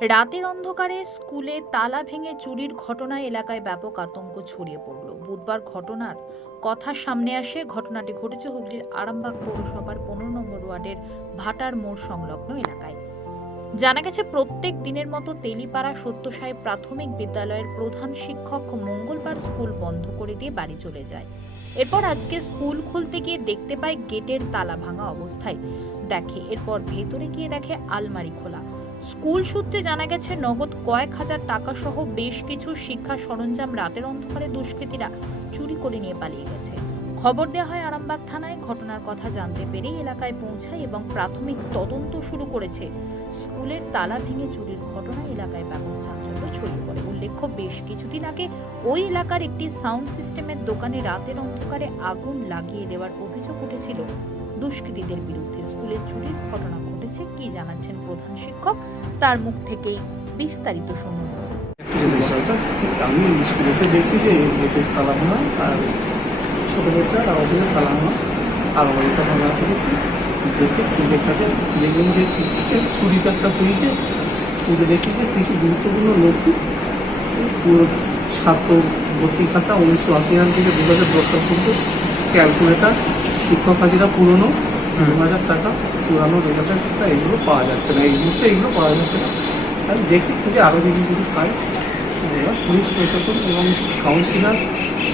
রাতের অন্ধকারে স্কুলে তালা ভেঙে চুরির ঘটনায় এলাকায় ব্যাপক আতঙ্ক ছড়িয়ে পড়ল। বুধবার ঘটনার কথা সামনে আসে। ঘটনাটি ঘটেছে হুগলির আরামবাগ পৌরসভার পনেরো নম্বর ওয়ার্ডের ভাটার মোড় সংলগ্ন এলাকায়। জানা গেছে, প্রত্যেক দিনের মতো তেলিপাড়া সত্যসাই প্রাথমিক বিদ্যালয়ের প্রধান শিক্ষক মঙ্গলবার স্কুল বন্ধ করে দিয়ে বাড়ি চলে যায়। এরপর আজকে স্কুল খুলতে গিয়ে দেখতে পায় গেটের তালা ভাঙা অবস্থায়। দেখে, এরপর ভেতরে গিয়ে দেখে আলমারি খোলা। স্কুল সূত্রে জানা গেছে, নগদ কয়েক হাজার টাকা সহ বেশ কিছু শিক্ষা সরঞ্জাম রাতের অন্ধকারে দুষ্কৃতীরা চুরি করে নিয়ে পালিয়ে গেছে। খবর দেওয়া হয় আরামবাগ থানায়। ঘটনার কথা জানতে পেরে এলাকায় পৌঁছায় এবং প্রাথমিক তদন্ত শুরু করেছে। স্কুলের তালা ভেঙে চুরির ঘটনা এলাকায় ব্যাপক। বেশ কিছুদিন আগে ওই এলাকার একটি সাউন্ড সিস্টেমের দোকানে রাতের অন্ধকারে আগুন লাগিয়ে দেওয়ার অভিযোগ উঠেছিল। দুষ্কৃতীদের বিরুদ্ধে স্কুলের চুরির ঘটনা ঘটেছে, কি জানাচ্ছেন প্রধান শিক্ষক? তার মুখ থেকেই বিস্তারিত শুনুন। আমি স্কুলে এসে দেখছি যে আর ভাঙা আছে দেখি যে কিছু চুরি তো একটা হয়েছে। খুঁজে দেখি যে কিছু গুরুত্বপূর্ণ নথি ছাত্র ভর্তি খাতা উনিশশো আশি সাল থেকে দু হাজার দশ সাল পর্যন্ত ক্যালকুলেটার শিক্ষক হাজিরা পুরনো দু হাজার টাকা পুরানো রেজাল্টের খাতা এগুলো পাওয়া যাচ্ছে না। এই মুহূর্তে এগুলো পাওয়া যাচ্ছে না। আমি দেখছি খুঁজে আরও যদি যদি পাই। এবার পুলিশ প্রশাসন এবং কাউন্সিলর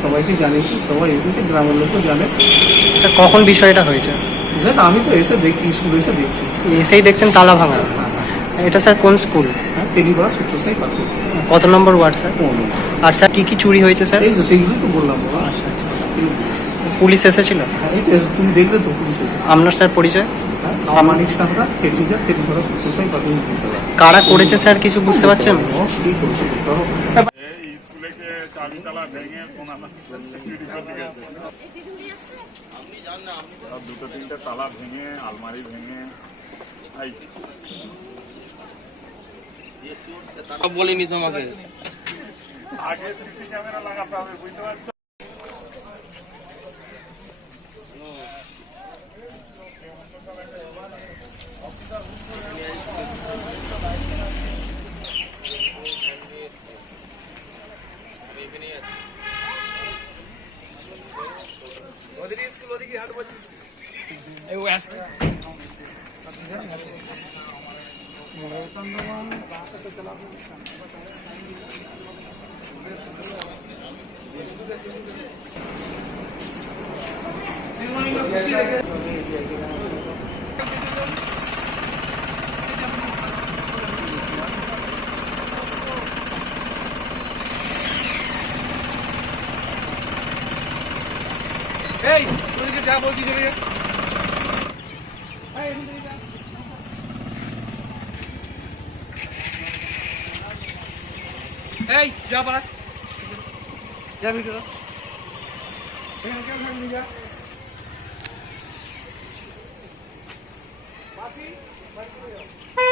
সবাইকে জানিয়েছি সবাই এসেছে গ্রামের লোকও জানে। স্যার কখন বিষয়টা হয়েছে? আমি তো এসে দেখি স্কুল এসে দেখছি। এসেই দেখছেন তালা ভাঙা। এটা স্যার কোন স্কুল? হ্যাঁ তেলিপাড়া সূত্রসাই পাথর। কত নম্বর ওয়ার্ড স্যার? আর স্যার কি কি চুরি হয়েছে স্যার? এই তো সেইগুলোই তো বললাম আচ্ছা আচ্ছা স্যার পুলিশ। এসেছিল? হ্যাঁ, এই তো তুমি দেখলে তো পুলিশ এসেছে। আপনার স্যার পরিচয়? হ্যাঁ আমানিক সাঁতরা হেড টিচার তেলিপাড়া সূত্রসাই প্রাথমিক বিদ্যালয় কারা করেছে স্যার কিছু বুঝতে পারছেন? ভেঙে দুটো তিনটে তালা ভেঙে আলমারি ভেঙে সব বলিনি তোমাকে আগে সিসি ক্যামেরা লাগাতে হবে বুঝতে পারছ এই তোদেরকে যা বলছি চলে যা এই যা পারা যা যা বাসি বাসি